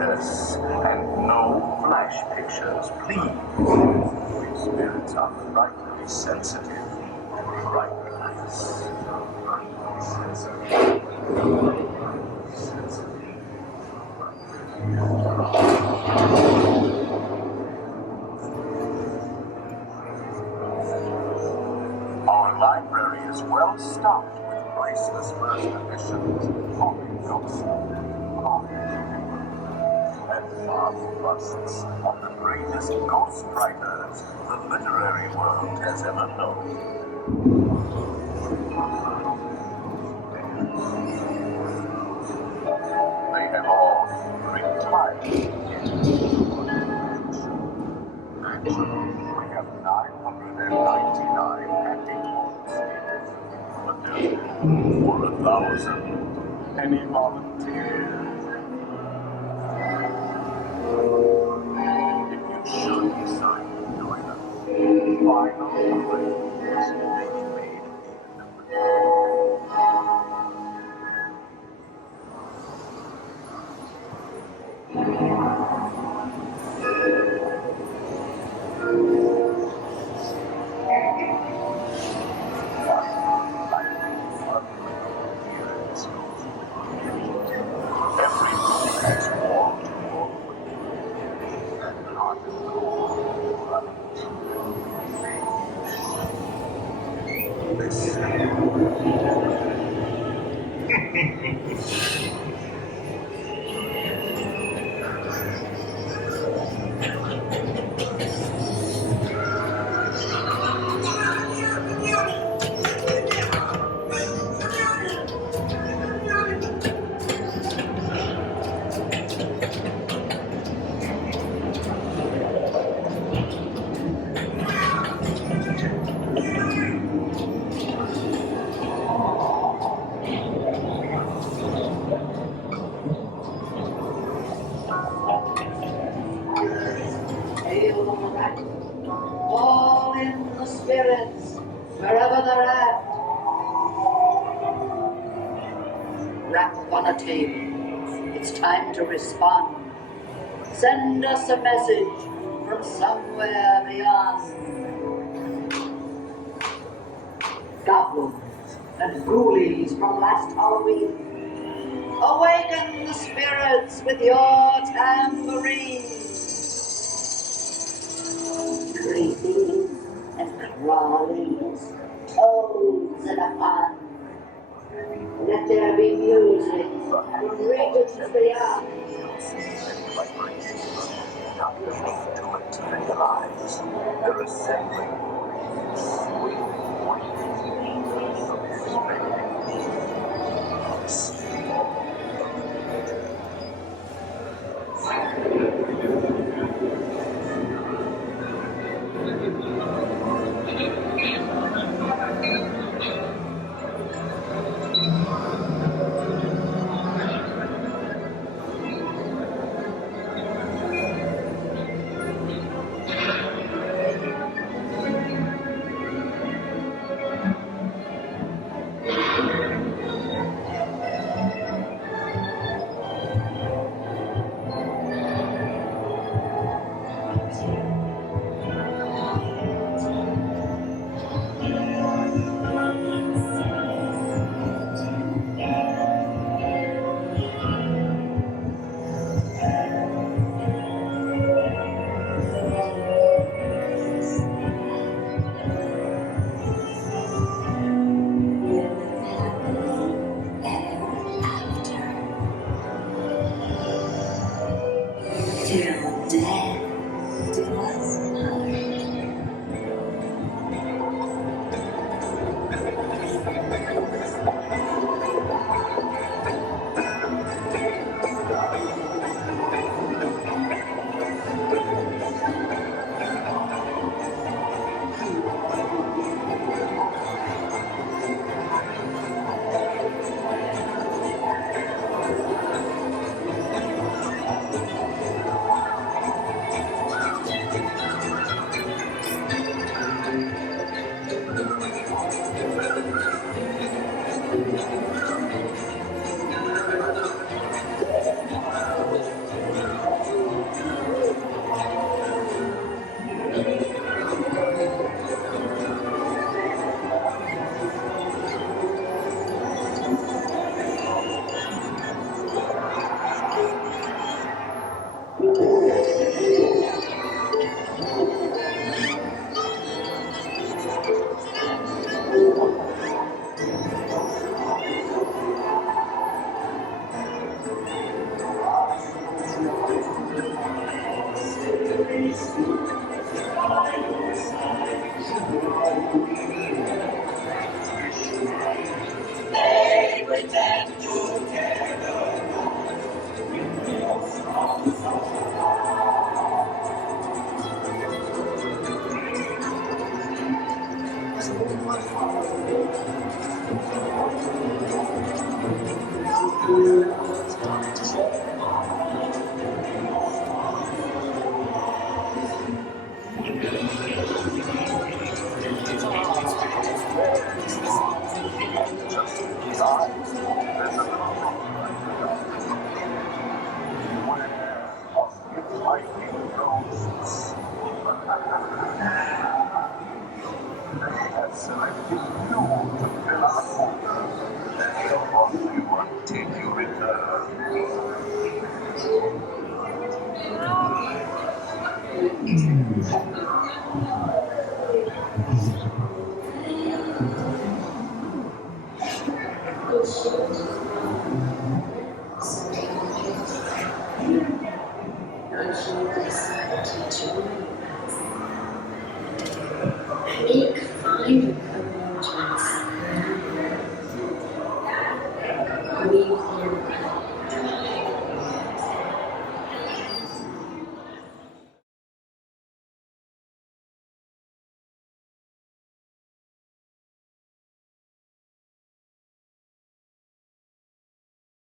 Yes, and no flash pictures, please. Spirits are frightfully sensitive to bright lights. Our library is well stocked with priceless first editions, comic books, and marble busts of the greatest ghostwriters the literary world has ever known. They have all retired. Actually, we have 999 acting books here, but there's room for 1,000. Any volunteers? If you should decide to join us, final arrangements will be made All in the spirits, wherever they're at. Rap on a table. It's time to respond. Send us a message from somewhere beyond. Goblins and ghoulies from last Halloween. Awaken the spirits with your tambourine. Creepies and crawlies, toads and a pun. Let there be music from regions beyond. not listening to materialize. They're assembling sweet pretend to care. Take your return. Teacher.